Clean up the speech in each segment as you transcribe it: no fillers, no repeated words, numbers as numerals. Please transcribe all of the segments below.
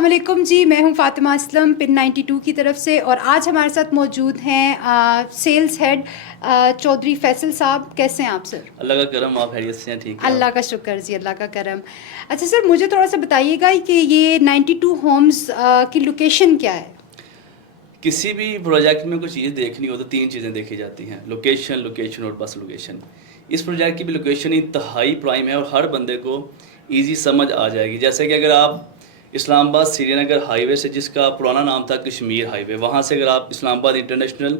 अस्सलाम वालेकुम जी, मैं हूं फातिमा असलम पिन 92 की तरफ से और आज हमारे साथ मौजूद हैं सेल्स हेड चौधरी फैसल साहब। कैसे हैं आप सर? अल्लाह का करम, आप खैरियत से हैं? ठीक है अल्लाह आप? का शुक्र जी, अल्लाह का करम। अच्छा सर, मुझे थोड़ा सा बताइएगा कि ये 92 होम्स की लोकेशन क्या है? किसी भी प्रोजेक्ट में कोई चीज़ देखनी हो तो तीन चीज़ें देखी जाती हैं: लोकेशन, लोकेशन और बस लोकेशन। इस प्रोजेक्ट की भी लोकेशन इंतहाई प्राइम है और हर बंदे को इजी समझ आ जाएगी। जैसे कि अगर आप इस्लामाबाद श्रीनगर हाईवे से, जिसका पुराना नाम था कश्मीर हाईवे, वहाँ से अगर आप इस्लामाबाद इंटरनेशनल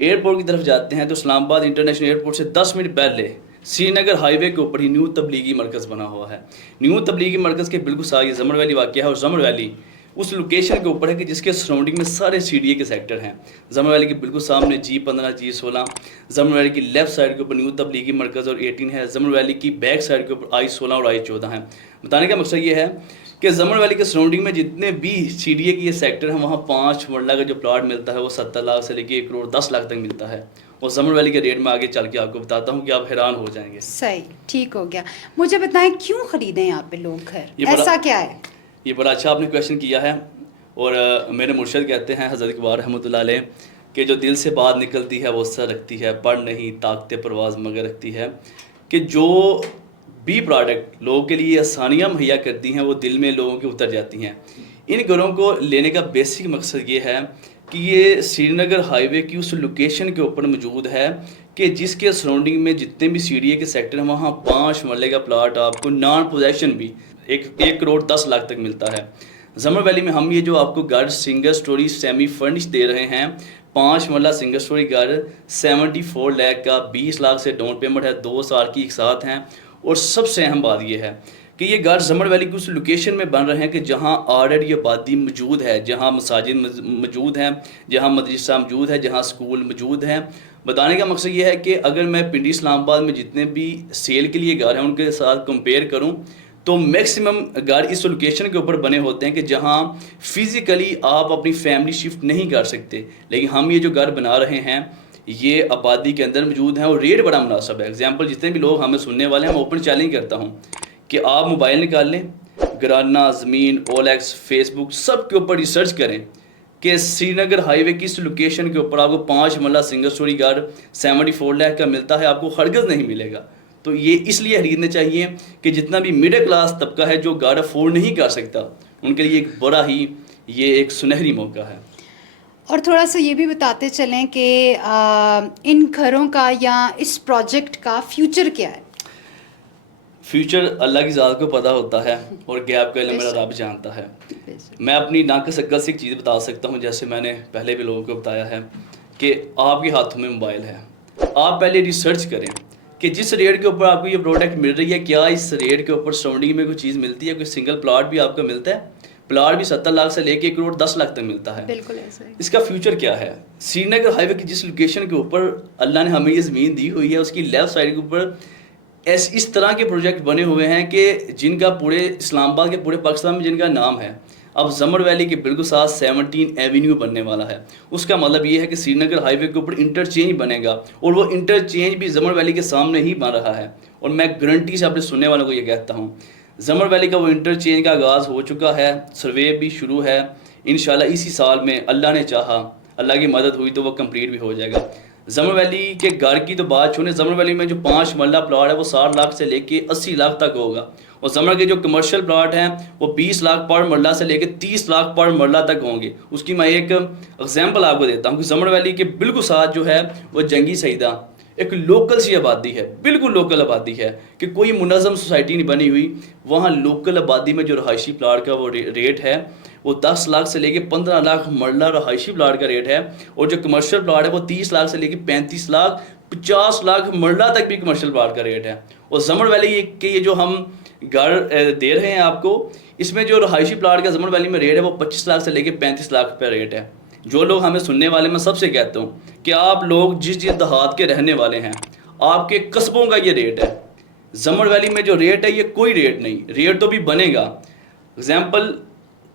एयरपोर्ट की तरफ जाते हैं तो इस्लामाबाद इंटरनेशनल एयरपोर्ट से 10 मिनट पहले श्रीनगर हाईवे के ऊपर ही न्यू तबलीगी मरकज़ बना हुआ है। न्यू तबलीगी मरकज़ के बिल्कुल साथ जमर वैली वाक़या है और जमर वैली उस लोकेशन के ऊपर है कि जिसके सराउंडिंग में सारे सीडीए के सेक्टर हैं। जमर वैली के बिल्कुल सामने G15, G16, जमर वैली की लेफ्ट साइड के ऊपर न्यू तबलीगी मरकज़ और 18 है। जमर वैली की बैक साइड के ऊपर I16 और I14 है। बताने का मकसद ये है कि जमर वैली के सराउंडिंग में जितने भी सीडीए के ये सेक्टर हैं, वहाँ 5 मरला का जो प्लाट मिलता है वो 70 लाख से लेकर 1 करोड़ 10 लाख तक मिलता है। और जमर वैली के रेट में आगे चल के आपको बताता हूँ कि आप हैरान हो जाएंगे। सही, ठीक हो गया। मुझे बताएं क्यों ख़रीदें यहाँ पे लोग घर, ऐसा क्या है? ये बड़ा अच्छा आपने क्वेश्चन किया है। और मेरे मुर्शद कहते हैं हज़रत इकबाल रहमतुल्लाह अलैह कि जो दिल से बात निकलती है वो असर रखती है, पढ़ नहीं ताकते परवाज़ मगर रखती है। कि जो भी प्रोडक्ट लोगों के लिए आसानियाँ मुहैया करती हैं वो दिल में लोगों के उतर जाती हैं। इन घरों को लेने का बेसिक मकसद ये है कि ये श्रीनगर हाईवे की उस लोकेशन के ऊपर मौजूद है कि जिसके सराउंडिंग में जितने भी सीडीए के सेक्टर हैं, वहाँ 5 मरले का प्लाट आपको नॉन पोजेशन भी 1 करोड़ 10 लाख तक मिलता है। जमर वैली में हम ये जो आपको घर सिंगल स्टोरी सेमी फर्निश दे रहे हैं, 5 मरला सिंगल स्टोरी घर 74 लाख का, 20 लाख से डाउन पेमेंट है, 2 साल की एक साथ हैं। और सबसे अहम बात यह है कि ये घर जमर वैली की उस लोकेशन में बन रहे हैं कि जहाँ ऑलरेडी आबादी मौजूद है, जहाँ मसाजिद मौजूद हैं, जहाँ मदरसा मौजूद है, जहाँ स्कूल मौजूद हैं। बताने का मकसद ये है कि अगर मैं पिंडी इस्लामाबाद में जितने भी सेल के लिए घर हैं उनके साथ कंपेयर करूँ तो मैक्सिमम घर इस लोकेशन के ऊपर बने होते हैं कि जहाँ फिज़िकली आप अपनी फैमिली शिफ्ट नहीं कर सकते। लेकिन हम ये जो घर बना रहे हैं ये आबादी के अंदर मौजूद हैं और रेट बड़ा मुनासिब है। एग्जांपल जितने भी लोग हमें सुनने वाले हैं, मैं ओपन चैलेंज करता हूँ कि आप मोबाइल निकाल लें, घराना, ज़मीन, OLX, फेसबुक सब के ऊपर रिसर्च करें कि श्रीनगर हाईवे की इस लोकेशन के ऊपर आपको 5 मरला सिंगल स्टोरी घर 74 लाख का मिलता है, आपको हरगिज़ नहीं मिलेगा। तो ये इसलिए खरीदने चाहिए कि जितना भी मिडिल क्लास तबका है जो घर अफोर्ड नहीं कर सकता, उनके लिए एक बड़ा ही ये एक सुनहरी मौका है। और थोड़ा सा ये भी बताते चलें कि इन घरों का या इस प्रोजेक्ट का फ्यूचर क्या है? फ्यूचर अल्लाह की ज़ात को पता होता है और गैप का इल्म मेरा रब जानता है। मैं अपनी नाकस अक्ल से एक चीज़ बता सकता हूँ, जैसे मैंने पहले भी लोगों को बताया है कि आपके हाथों में मोबाइल है, आप पहले रिसर्च करें कि जिस रेट के ऊपर आपको ये प्रोडक्ट मिल रही है, क्या इस रेट के ऊपर सराउंडिंग में कोई चीज़ मिलती है? कोई सिंगल प्लाट भी आपको मिलता है? प्लाट भी 70 लाख से लेके 1 करोड़ 10 लाख तक मिलता है। बिल्कुल ऐसा है। इसका फ्यूचर क्या है? श्रीनगर हाईवे की जिस लोकेशन के ऊपर अल्लाह ने हमें ये ज़मीन दी हुई है, उसकी लेफ्ट साइड के ऊपर इस तरह के प्रोजेक्ट बने हुए हैं कि जिनका पूरे इस्लामाबाद के पूरे पाकिस्तान में जिनका नाम है। अब जमर वैली के बिल्कुल साथ 17 एवेन्यू बनने वाला है। उसका मतलब ये है कि श्रीनगर हाईवे के ऊपर इंटरचेंज बनेगा और वो इंटरचेंज भी जमर वैली के सामने ही बन रहा है। और मैं गारंटी से अपने सुनने वालों को ये कहता हूँ, जमर वैली का वो इंटरचेंज का आगाज़ हो चुका है, सर्वे भी शुरू है। इंशाल्लाह इसी साल में अल्लाह ने चाहा, अल्लाह की मदद हुई तो वो कंप्लीट भी हो जाएगा। जमर वैली के घर की तो बात छोड़ें, जमर वैली में जो 5 मरला प्लाट है वो 60 लाख से लेके 80 लाख तक होगा। और जमर के जो कमर्शियल प्लाट हैं वो 20 लाख पर मरला से लेके 30 लाख पर मरला तक होंगे। उसकी मैं एक एग्जांपल आपको देता हूँ कि जमर वैली के बिल्कुल साथ जो है वो जंगी सईदा एक लोकल सी आबादी है, बिल्कुल लोकल आबादी है कि कोई मुनज़्ज़म सोसाइटी नहीं बनी हुई। वहाँ लोकल आबादी में जो रहायशी प्लाट का वो रेट है वो 10 लाख से लेके 15 लाख मरला रहायशी प्लाट का रेट है। और जो कमर्शियल प्लाट है वो 30 लाख से लेके 35 लाख 50 लाख मरला तक भी कमर्शियल प्लाट का रेट है। और जमर वैली के ये जो हम घर दे रहे हैं आपको, इसमें जो रहायशी प्लाट का जमर वैली में रेट है वो 25 लाख से लेके 35 लाख रुपये रेट है। जो लोग हमें सुनने वाले, मैं सबसे कहता हूँ कि आप लोग जिस जिस देहात के रहने वाले हैं, आपके कस्बों का ये रेट है। जमर वैली में जो रेट है ये कोई रेट नहीं, रेट तो भी बनेगा। एग्जाम्पल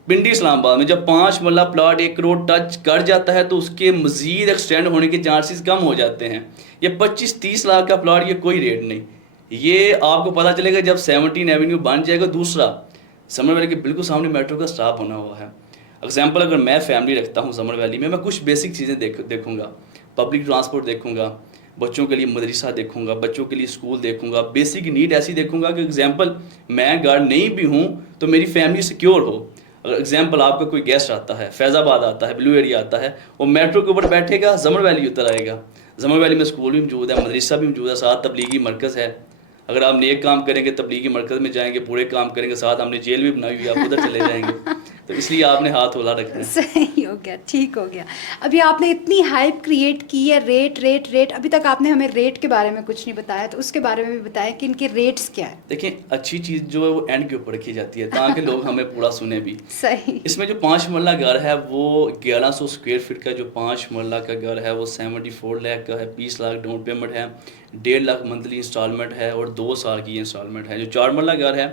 पिंडी इस्लामाबाद में जब 5 मरला प्लाट 1 करोड़ टच कर जाता है तो उसके मज़ीद एक्सटेंड होने के चांसेस कम हो जाते हैं। ये 25-30 लाख का प्लाट ये कोई रेट नहीं। ये आपको पता चलेगा जब 17 एवेन्यू बन जाएगा। दूसरा, समर वैली के बिल्कुल सामने मेट्रो का स्टॉप बना हुआ है। एग्जाम्पल, अगर मैं फैमिली रखता हूँ समर वैली में, मैं कुछ बेसिक चीज़ें देखूंगा, पब्लिक ट्रांसपोर्ट देखूंगा, बच्चों के लिए मदरसा देखूंगा, बच्चों के लिए स्कूल देखूंगा, बेसिक नीड ऐसी देखूंगा कि एग्जाम्पल मैं गार्ड नहीं भी हूँ तो मेरी फैमिली सिक्योर हो। अगर एग्जाम्पल आपका कोई गेस्ट आता है, फैज़ाबाद आता है, ब्लू एरिया आता है, वो मेट्रो के ऊपर बैठेगा, समर वैली उतर आएगा। समर वैली में स्कूल भी मौजूद है, मदरसा भी मौजूद है, साथ तबलीगी मरकज़ है। अगर आप नेक काम करेंगे तबलीगी मरकज़ में जाएंगे, बुरे काम करेंगे, साथ हमने जेल भी बनाई हुई है, आप उधर चले जाएंगे। तो इसलिए आपने हाथ होला रखना है। सही हो गया, ठीक हो गया। अभी आपने इतनी हाइप क्रिएट की है, रेट रेट रेट, अभी तक आपने हमें रेट के बारे में कुछ नहीं बताया, तो उसके बारे में भी बताएं कि इनके रेट्स क्या है। देखिए, अच्छी चीज़ जो है वो एंड के ऊपर रखी जाती है ताकि लोग हमें पूरा सुने भी। सही। इसमें जो 5 मरला घर है वो 1100 स्क्वायर फीट का जो 5 मरला का घर है वो 74 लाख का है, 20 लाख डाउन पेमेंट है, 1.5 लाख मंथली इंस्टॉलमेंट है और 2 साल की इंस्टॉलमेंट है। जो 4 मरला घर है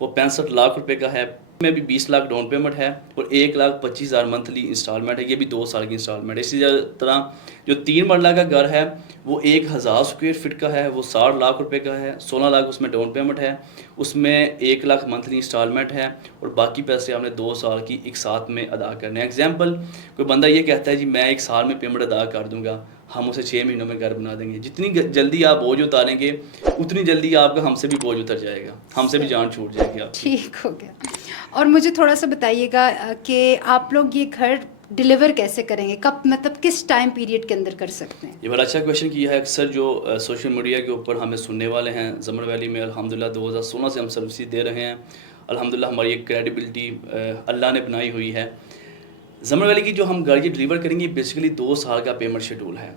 वो 65 लाख रुपए का है, में भी 20 लाख डाउन पेमेंट है और 1,25,000 मंथली इंस्टॉलमेंट है, ये भी 2 साल की इंस्टॉलमेंट है। इसी तरह जो 3 मरला का घर है वो 1000 स्क्वायर फीट का है, वो 60 लाख रुपए का है, 16 लाख उसमें डाउन पेमेंट है, उसमें 1 लाख मंथली इंस्टॉलमेंट है और बाकी पैसे हमने 2 साल की एक साथ में अदा करने हैं। एग्जाम्पल, कोई बंदा ये कहता है जी मैं 1 साल में पेमेंट अदा कर दूंगा, हम उसे 6 महीनों में घर बना देंगे। जितनी जल्दी आप बोझ उतारेंगे उतनी जल्दी आपका हमसे भी बोझ उतर जाएगा, हमसे भी जान छूट जाएगी आपकी। ठीक हो गया। और मुझे थोड़ा सा बताइएगा कि आप लोग ये घर डिलीवर कैसे करेंगे, कब, मतलब किस टाइम पीरियड के अंदर कर सकते हैं? ये बड़ा अच्छा क्वेश्चन किया है। अक्सर जो सोशल मीडिया के ऊपर हमें सुनने वाले हैं, समर वैली में अल्हम्दुलिल्लाह 2016 से हम सर्विस दे रहे हैं। अल्हम्दुलिल्लाह हमारी एक क्रेडिबिलिटी अल्लाह ने बनाई हुई है। समर वैली की जो हम घर ये डिलीवर करेंगे बेसिकली 2 साल का पेमेंट शेड्यूल है।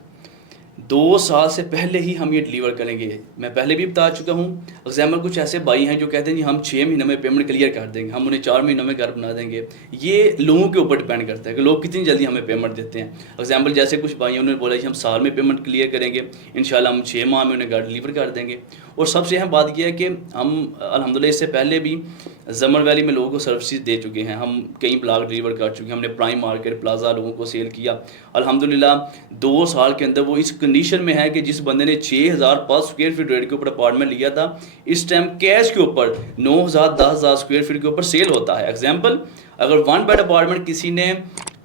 2 साल से पहले ही हम ये डिलीवर करेंगे। मैं पहले भी बता चुका हूँ। एग्जाम्पल, कुछ ऐसे भाई हैं जो कहते हैं जी हम 6 महीनों में पेमेंट क्लियर कर देंगे, हम उन्हें 4 महीनों में घर बना देंगे। ये लोगों के ऊपर डिपेंड करता है कि लोग कितनी जल्दी हमें पेमेंट देते हैं। एग्जाम्पल, जैसे कुछ भाई उन्होंने बोला जी हम साल में पेमेंट क्लियर करेंगे, इंशाल्लाह हम 6 माह में उन्हें घर डिलीवर कर देंगे। और सबसे अहम बात यह है कि हम अल्हम्दुलिल्लाह इससे पहले भी समर वैली में लोगों को सर्विसेज दे चुके हैं। हम कई ब्लॉक डिलीवर कर चुके हैं, हमने प्राइम मार्केट प्लाजा लोगों को सेल किया। अल्हम्दुलिल्लाह 2 साल के अंदर वो इस कंडीशन में है कि जिस बंदे ने 6005 स्क्वायर फीट रेट के ऊपर अपार्टमेंट लिया था, इस टाइम कैश के ऊपर 9000 10,000 स्क्वायर फीट के ऊपर सेल होता है। एग्जाम्पल, अगर 1 बेड अपार्टमेंट किसी ने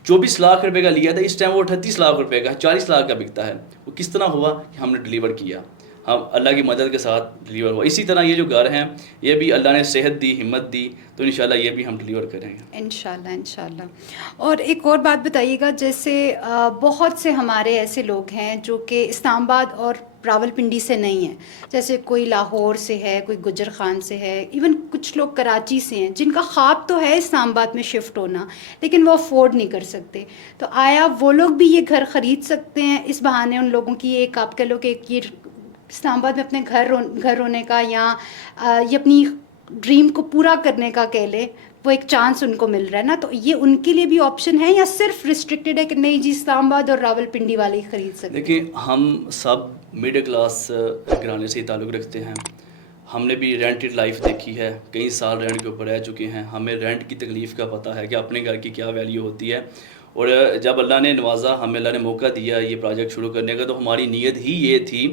24 लाख रुपए का लिया था, इस टाइम वो 38 लाख रुपए का 40 लाख का बिकता है। वो किस तरह हुआ कि हमने डिलीवर किया, हम अल्लाह की मदद के साथ डिलीवर हुआ। इसी तरह ये जो घर हैं ये भी अल्लाह ने सेहत दी, हिम्मत दी, तो इंशाल्लाह ये भी हम डिलीवर करेंगे इंशाल्लाह इंशाल्लाह। और एक और बात बताइएगा, जैसे बहुत से हमारे ऐसे लोग हैं जो कि इस्लामाबाद और रावलपिंडी से नहीं हैं, जैसे कोई लाहौर से है, कोई गुजर खान से है, इवन कुछ लोग कराची से हैं, जिनका ख्वाब तो है इस्लामाबाद में शिफ्ट होना लेकिन वो अफोर्ड नहीं कर सकते। तो आया वो लोग भी ये घर ख़रीद सकते हैं? इस बहाने उन लोगों की एक, आप कह लो कि ये इस्लामाबाद में अपने घर होने का या ये अपनी ड्रीम को पूरा करने का कह ले, वो एक चांस उनको मिल रहा है ना, तो ये उनके लिए भी ऑप्शन है या सिर्फ रिस्ट्रिक्टेड है कि नहीं जी इस्लामाबाद और रावलपिंडी वाले ही खरीद सकते हैं? देखिए, हम सब मिडिल क्लास घराने से ही ताल्लुक़ रखते हैं। हमने भी रेंटेड लाइफ देखी है, कई साल रेंट के ऊपर रह चुके हैं, हमें रेंट की तकलीफ़ का पता है कि अपने घर की क्या वैल्यू होती है। और जब अल्लाह ने नवाजा, हमें अल्लाह ने मौका दिया ये प्रोजेक्ट शुरू करने का, तो हमारी नीयत ही ये थी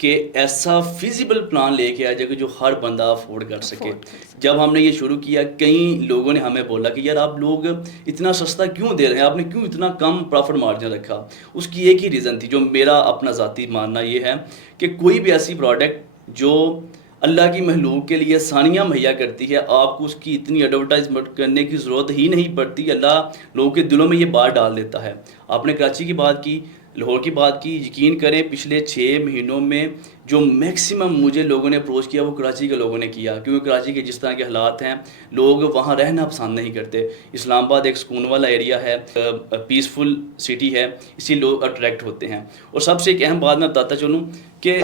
कि ऐसा फिजिबल प्लान लेके आ जाए जो हर बंदा अफोर्ड कर सके। जब हमने ये शुरू किया, कई लोगों ने हमें बोला कि यार आप लोग इतना सस्ता क्यों दे रहे हैं, आपने क्यों इतना कम प्रॉफिट मार्जिन रखा। उसकी एक ही रीज़न थी, जो मेरा अपना ज़ाती मानना ये है कि कोई भी ऐसी प्रोडक्ट जो अल्लाह की महलूक के लिए आसानियाँ मुहैया करती है, आपको उसकी इतनी एडवर्टाइजमेंट करने की ज़रूरत ही नहीं पड़ती। अल्लाह लोगों के दिलों में ये बात डाल देता है। आपने कराची की बात की, लाहौर की बात की, यकीन करें पिछले 6 महीनों में जो मैक्सिमम मुझे लोगों ने अप्रोच किया वो कराची के लोगों ने किया, क्योंकि कराची के जिस तरह के हालात हैं लोग वहाँ रहना पसंद नहीं करते। इस्लामाबाद एक सुकून वाला एरिया है, पीसफुल सिटी है, इसी लोग अट्रैक्ट होते हैं। और सबसे एक अहम बात मैं बताता चलूँ कि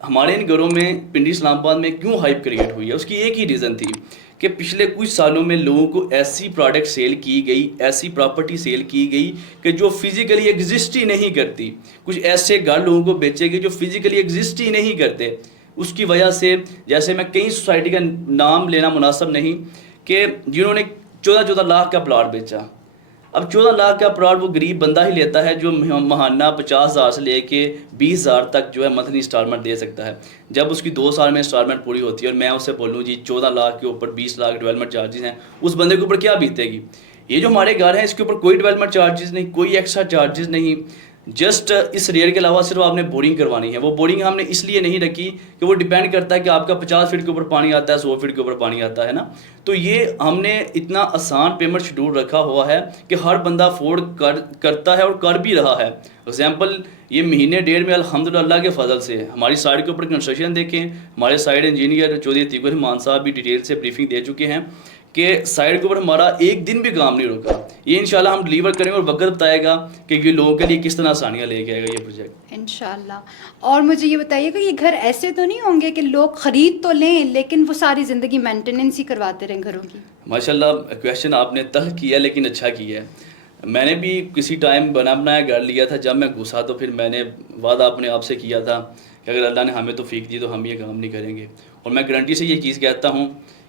हमारे इन घरों में पिंडी इस्लामाबाद में क्यों हाइप क्रिएट हुई है, उसकी एक ही रीज़न थी कि पिछले कुछ सालों में लोगों को ऐसी प्रोडक्ट सेल की गई, ऐसी प्रॉपर्टी सेल की गई कि जो फिज़िकली एग्जिस्ट ही नहीं करती। कुछ ऐसे घर लोगों को बेचे गए जो फिज़िकली एग्जिस्ट ही नहीं करते। उसकी वजह से, जैसे मैं कई सोसाइटी का नाम लेना मुनासिब नहीं, कि जिन्होंने 14-14 लाख का प्लाट बेचा। अब 14 लाख का प्लॉट वो गरीब बंदा ही लेता है जो महाना 50,000 से लेके 20,000 तक जो है मंथली इंस्टॉलमेंट दे सकता है। जब उसकी 2 साल में इंस्टॉलमेंट पूरी होती है और मैं उससे बोलूँ जी 14 लाख के ऊपर 20 लाख डेवलपमेंट चार्जेस हैं, उस बंदे के ऊपर क्या बीतेगी। ये जो हमारे घर हैं इसके ऊपर कोई डेवलपमेंट चार्जेस नहीं, कोई एक्स्ट्रा चार्जेस नहीं, जस्ट इस रेट के अलावा सिर्फ आपने बोरिंग करवानी है। वो बोरिंग हमने इसलिए नहीं रखी कि वो डिपेंड करता है कि आपका 50 फीट के ऊपर पानी आता है, 100 फीट के ऊपर पानी आता है ना। तो ये हमने इतना आसान पेमेंट शेड्यूल रखा हुआ है कि हर बंदा अफोर्ड करता है और कर भी रहा है। एग्जाम्पल ये महीने डेढ़ में अल्हम्दुलिल्लाह के फजल से हमारी साइड के ऊपर कंस्ट्रक्शन देखें, हमारे साइड इंजीनियर चौधरी अतीक रहमान साहब भी डिटेल से ब्रीफिंग दे चुके हैं कि साइड के ऊपर हमारा एक दिन भी काम नहीं रुका। ये इंशाल्लाह हम डिलीवर करेंगे और वक्त बताएगा कि ये लोगों के लिए किस तरह आसानियाँ लेके आएगा ये प्रोजेक्ट इंशाल्लाह। और मुझे ये बताइएगा ये घर ऐसे तो नहीं होंगे कि लोग ख़रीद तो लें लेकिन वो सारी ज़िंदगी मेंटेनेंस ही करवाते रहें घरों की? माशाल्लाह क्वेश्चन आपने तल्ख किया लेकिन अच्छा किया है। मैंने भी किसी टाइम बनाया घर लिया था, जब मैं घुसा तो फिर मैंने वादा अपने आप से किया था कि अगर अल्लाह ने हमें तो फ़ीक दी तो हम ये काम नहीं करेंगे। और मैं गारंटी से ये चीज़ कहता हूँ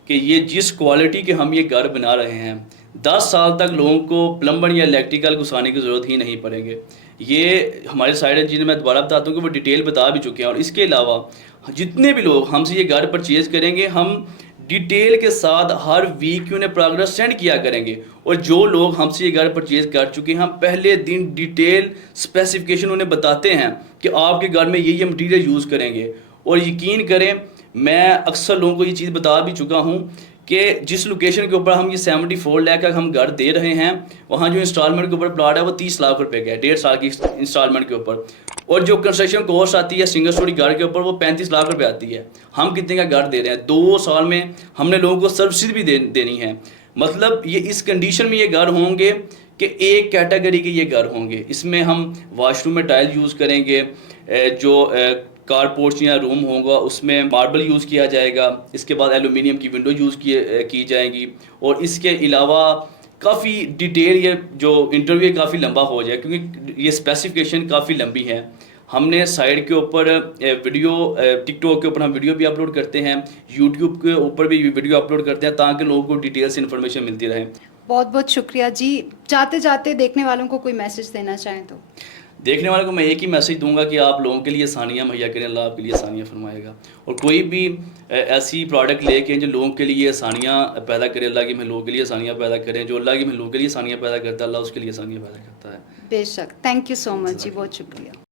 कि ये जिस क्वालिटी के हम ये घर बना रहे हैं 10 साल तक लोगों को प्लम्बर या इलेक्ट्रिकल घुसाने की ज़रूरत ही नहीं पड़ेंगे। ये हमारे साइड इंजीनियर मैं दोबारा बताता हूँ कि वो डिटेल बता भी चुके हैं। और इसके अलावा जितने भी लोग हमसे ये घर परचेज़ करेंगे हम डिटेल के साथ हर वीक उन्हें प्रोग्रेस सेंड किया करेंगे। और जो लोग हमसे ये घर परचेज़ कर चुके हैं हम पहले दिन डिटेल स्पेसिफिकेशन उन्हें बताते हैं कि आपके घर में ये मटीरियल यूज़ करेंगे। और यकीन करें मैं अक्सर लोगों को ये चीज़ बता भी चुका हूँ कि जिस लोकेशन के ऊपर हम ये 74 लाख का हम घर दे रहे हैं वहाँ जो इंस्टॉलमेंट के ऊपर प्लॉट है वो 30 लाख रुपए का है 1.5 साल की इंस्टॉलमेंट के ऊपर। और जो कंस्ट्रक्शन कॉस्ट आती है सिंगल स्टोरी घर के ऊपर वो 35 लाख रुपए आती है। हम कितने का घर दे रहे हैं? 2 साल में हमने लोगों को सब्सिडी भी देनी है। मतलब ये इस कंडीशन में ये घर होंगे कि एक कैटेगरी के ये घर होंगे। इसमें हम वाशरूम में टाइल यूज़ करेंगे, जो कारपोर्ट्स या रूम होगा उसमें मार्बल यूज़ किया जाएगा। इसके बाद एलुमिनियम की विंडो यूज़ की जाएंगी। और इसके अलावा काफ़ी डिटेल ये जो इंटरव्यू काफ़ी लंबा हो जाए क्योंकि ये स्पेसिफिकेशन काफ़ी लंबी है। हमने साइड के ऊपर वीडियो टिकटॉक के ऊपर हम वीडियो भी अपलोड करते हैं, यूट्यूब के ऊपर भी वीडियो अपलोड करते हैं ताकि लोगों को डिटेल से इन्फॉर्मेशन मिलती रहे। बहुत बहुत शुक्रिया जी। जाते जाते देखने वालों को कोई मैसेज देना चाहें तो? देखने वाले को मैं एक ही मैसेज दूंगा कि आप लोगों के लिए आसानियाँ मुहैया करें, अल्लाह आपके लिए आसानियाँ फरमाएगा। और कोई भी ऐसी प्रोडक्ट लेके जो लोगों के लिए आसानियाँ पैदा करे, अल्लाह की में लोगों के लिए आसानियाँ पैदा करें। जो अल्लाह की में लोगों के लिए आसानियाँ पैदा करता है अल्लाह उसके लिए आसानियाँ पैदा करता है। बेशक। थैंक यू सो मच जी, बहुत शुक्रिया।